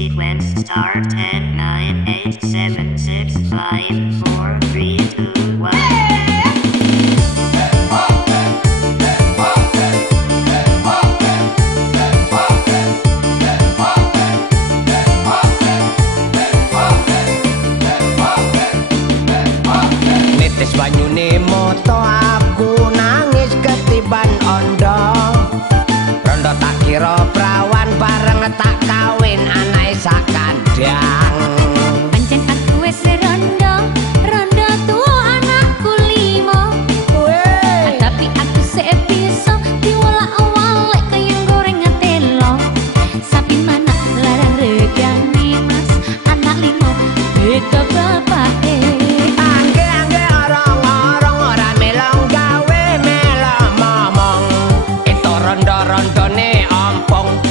sequence start 10, 9, 8, 7, 6, 5, 4, 3, 2, 1. Nitis banyune moto aku nangis ketiban ondo. Rondo tak kira prawan bareng tak kawin anake sak kandhang. Pancen aku wis rondo, rondo tuwa anakku 5. Tapi aku sik bisa diwolak-walik kaya goreng telo. Sapi mana larang regane Mas, anak 5 beda bapake. Angge orang-orang ora melong gawe melong momong. Itu rondo-rondone ompong.